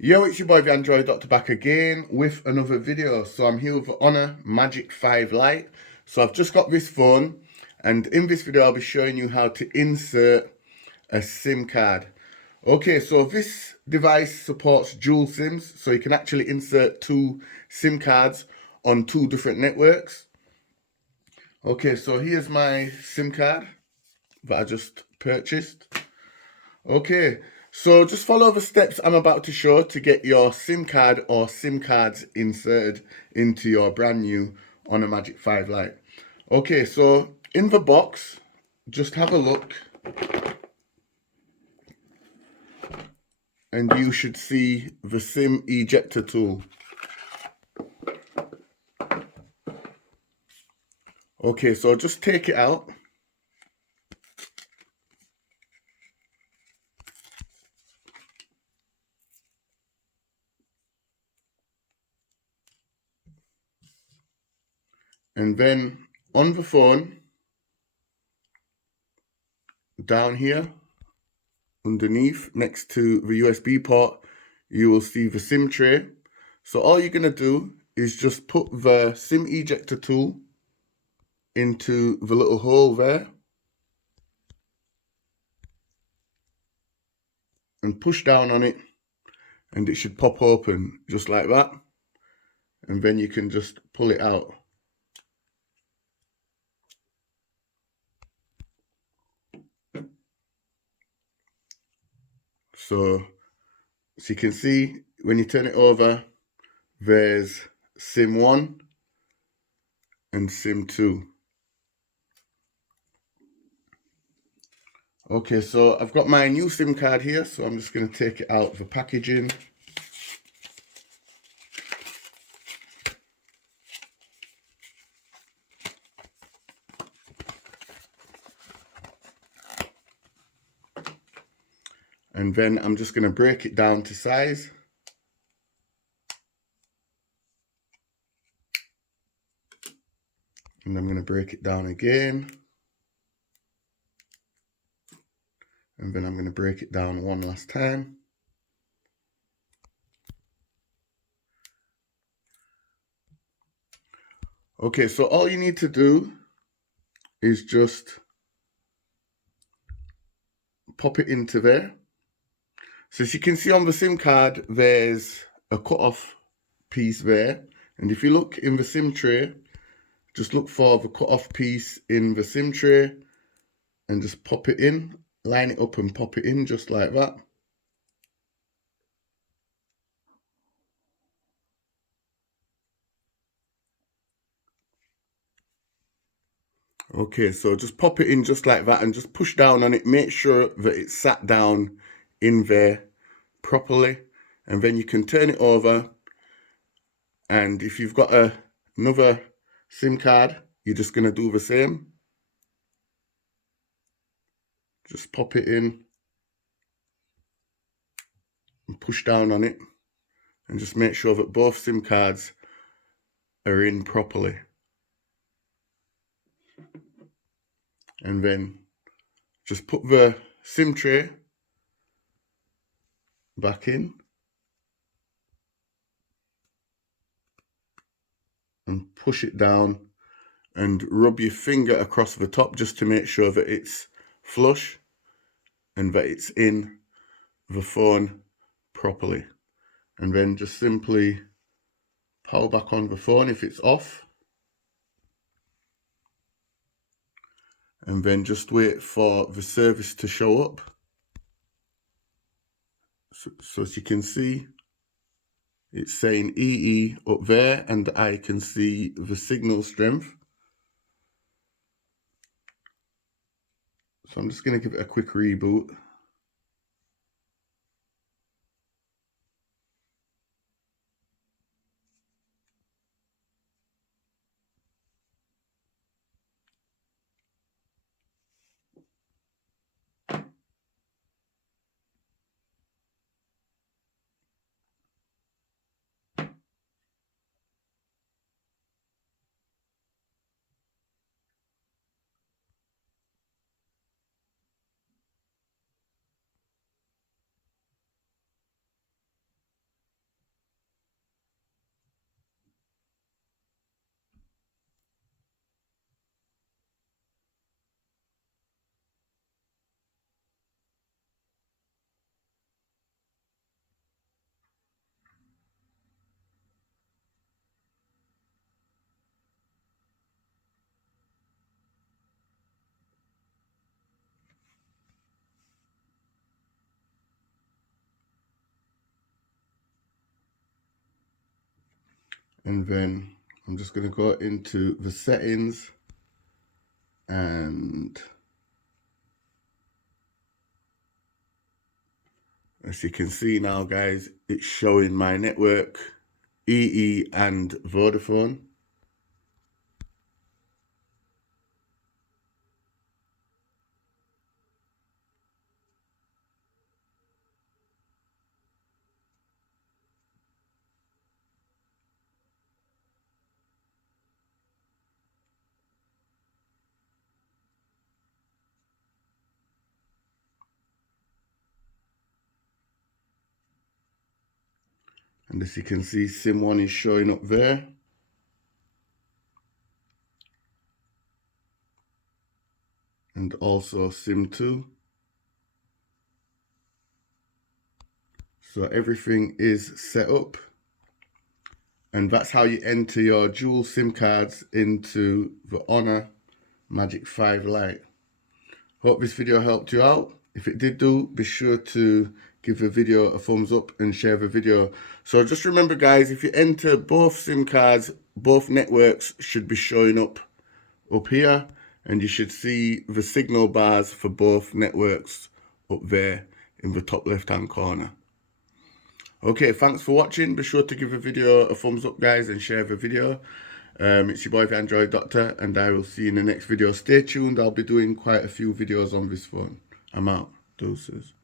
Yo, it's your boy the Android Doctor back again with another video. So I'm here with the Honor Magic 5 Lite. So I've just got this phone, and in this video I'll be showing you how to insert a SIM card. Okay, so this device supports dual SIMs, so you can actually insert two SIM cards on two different networks. Okay, so here's my SIM card that I just purchased. Okay, so just follow the steps I'm about to show to get your SIM card or SIM cards inserted into your brand new Honor Magic 5 Lite. Okay, so in the box, just have a look and you should see the SIM ejector tool. Okay, so just take it out. And then on the phone, down here, underneath, next to the USB port, you will see the SIM tray. So all you're going to do is just put the SIM ejector tool into the little hole there and push down on it, and it should pop open just like that, and then you can just pull it out. So as you can see, when you turn it over, there's SIM 1 and SIM 2. Okay, so I've got my new SIM card here, so I'm just going to take it out of the packaging. And then I'm just going to break it down to size. And I'm going to break it down again. And then I'm going to break it down one last time. Okay, so all you need to do is just pop it into there. So as you can see on the SIM card, there's a cut-off piece there. And if you look in the SIM tray, just look for the cut-off piece in the SIM tray and just pop it in, line it up and pop it in just like that. Okay, so just pop it in just like that and just push down on it. Make sure that it's sat down in there properly, and then you can turn it over. And if you've got another SIM card, you're just going to do the same. Just pop it in and push down on it, and just make sure that both SIM cards are in properly. And then just put the SIM tray back in and push it down and rub your finger across the top just to make sure that it's flush and that it's in the phone properly. And then just simply power back on the phone if it's off. And then just wait for the service to show up. So as you can see, it's saying EE up there, and I can see the signal strength. So I'm just going to give it a quick reboot. And then I'm just going to go into the settings, and as you can see now, guys, it's showing my network, EE and Vodafone. And as you can see, SIM 1 is showing up there. And also SIM 2. So everything is set up. And that's how you enter your dual SIM cards into the Honor Magic 5 Lite. Hope this video helped you out. If it did do, be sure to give the video a thumbs up and share the video. So just remember, guys, if you enter both SIM cards, both networks should be showing up here, and you should see the signal bars for both networks up there in the top left hand corner. Okay, thanks for watching. Be sure to give the video a thumbs up, guys, and share the video. It's your boy the Android Doctor, and I will see you in the next video. Stay tuned, I'll be doing quite a few videos on this phone. I'm out. Deuces.